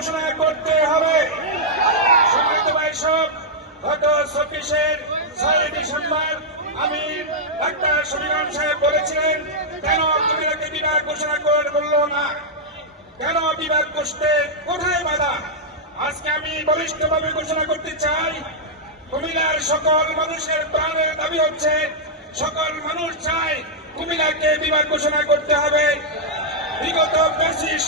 ঘোষণা করতে হবে। সম্মানিত ভাই সব, গত 24-এর 6 ডিসেম্বর আমি ডাক্তার শফিকুল সাহেব বলেছিলেন, কেন কুমিল্লাকে বিভাগ ঘোষণা করলো না, কেন বিভাগ করতে কোথায় বাধা? আজকে আমি বলিষ্ঠভাবে ঘোষণা করতে চাই, কুমিল্লার সকল মানুষের প্রাণের দাবি হচ্ছে, সকল মানুষ চায় কুমিল্লাকে বিভাগ ঘোষণা করতে হবে। বিগত ফ্যাসিস্ট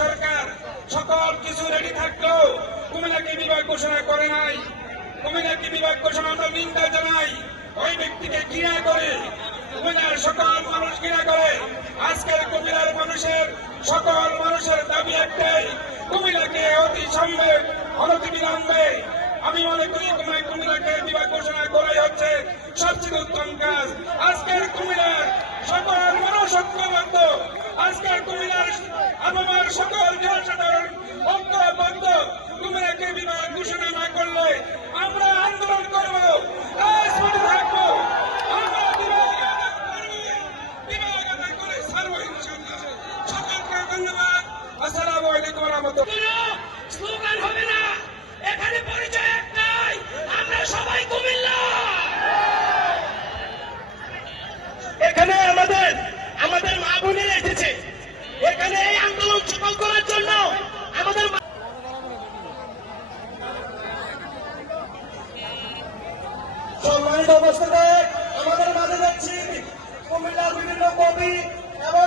সরকার সকল কিছু রেডি থাকলেও কুমিল্লাকে বিভাগ ঘোষণা করে নাই। কুমিল্লাকে বিভাগ ঘোষণা আমরা নিন্দা জানাই। ওই ব্যক্তিকে ঘৃণা করে, কুমিল্লার সকল মানুষ ঘৃণা করে। আজকের কুমিল্লার মানুষের সকল মানুষের দাবি একটাই, কুমিল্লাকে অতি বিলম্বে আমি মনে করি কুমিল্লাকে বিভাগ ঘোষণা করাই হচ্ছে সবচেয়ে উত্তম কাজ। আজকের কুমিল্লার সকল মানুষ ঐক্যবদ্ধ, আজকের কুমিল্লার আবহাওয়ার সকল জনসাধারণ ঐক্যবদ্ধ। কুমিল্লাকে বিভাগ ঘোষণা না করলে আমরা আন্দোলন করব, রাজপথে থাকবো, আমরা বিভাগ আদায় করে ছাড়বো ইনশাআল্লাহ। সকলকে ধন্যবাদ। আসসালামু আলাইকুম ওয়া রাহমাতুল্লাহ। স্লোগান হবে না, এখানে পরিচয় একটাই, আমরা সবাই কুমিল্লা। এখানে আমাদের মা বোনেরা এসেছে, এখানে এই আন্দোলন সফল করার জন্য আমাদের সম্মানিত অবস্থাতে আমাদের মাঝে যাচ্ছি কুমিল্লার বিভিন্ন কবি এবং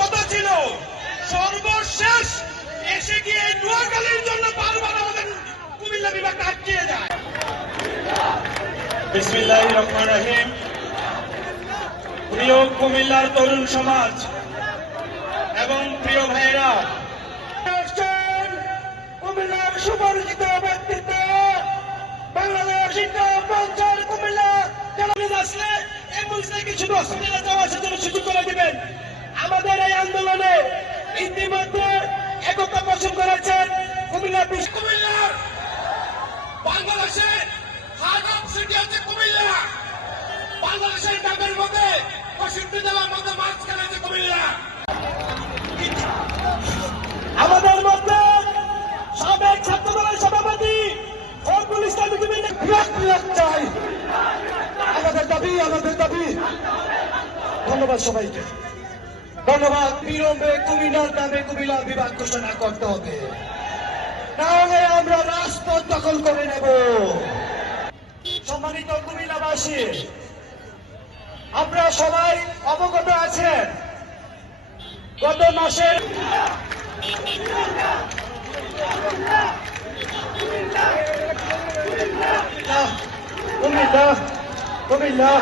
কথা ছিল সর্বশেষ এসে গিয়ে নোয়াখালীর জন্য বারবার আমাদের কুমিল্লা বিভাগটা আটকিয়ে যায়। বিসমিল্লাহির রহমানির রহিম। প্রিয় কুমিল্লার তরুণ সমাজ এবং প্রিয় ভাইরা, কুমিল্লার সুপরিচিত ব্যক্তিত্ব বাংলাদেশ শিক্ষা মঞ্চের কুমিল্লা আসলে অ্যাম্বুলেন্স থেকে শুধু হসপিটালে যাওয়া আসার জন্য সুযোগ করে দিবেন। আমাদের এই আন্দোলনে ইতিমধ্যে একতা পোষণ করেছেন কুমিল্লা বাংলাদেশের হার্ট অফ সিটি হচ্ছে কুমিল্লা। বাংলাদেশের ডাবের মধ্যে 65 জেলার মধ্যে মাঝখানে আছে কুমিল্লা। আমাদের মধ্যে সাবেক ছাত্রদলের সভাপতি ফখরুল ইসলাম চাই। আমাদের দাবি। ধন্যবাদ সবাইকে, ধন্যবাদ। বিলম্বে কুমিল্লার নামে কুমিল্লা বিভাগ ঘোষণা করতে হবে, নাহলে আমরা রাজপথ দখল করে নেব। সম্মানিত কুমিল্লাবাসী, আপনারা সবাই অবগত আছেন, গত মাসের কুমিল্লা